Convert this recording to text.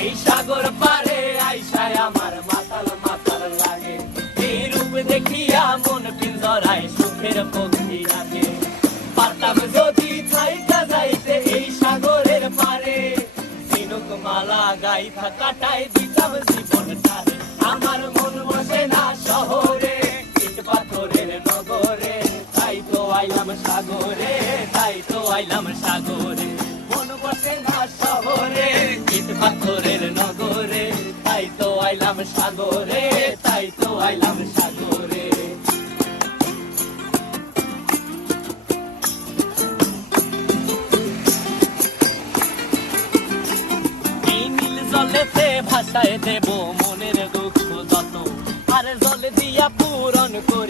এই সাগর পারে আইসায় আমার মাতাল মাতাল লাগে, এই রূপ দেখিয়া মন পিঞ্জরায় সুখের পক্ষী রাখে। পারতাম যদি থাইকা যাইতে এই সাগরের পারে, ঝিনুক মালা গাইথা কাটাই দিতাম জীবনটারে। আমার মন বসে না শহরে, ইট পাথরের নগরে, তাই তো আইলাম সাগরে, তাই তো আইলাম সাগরে। মন বসে না শহরে, ইট পাথরের নগরে, তাই তো আইলাম সাগরে, তাই তো আইলাম সাগরে। এই নীল জলেতে ভাসায় দেব মনের দুঃখ যত, আর জল দিয়া পূরণ করে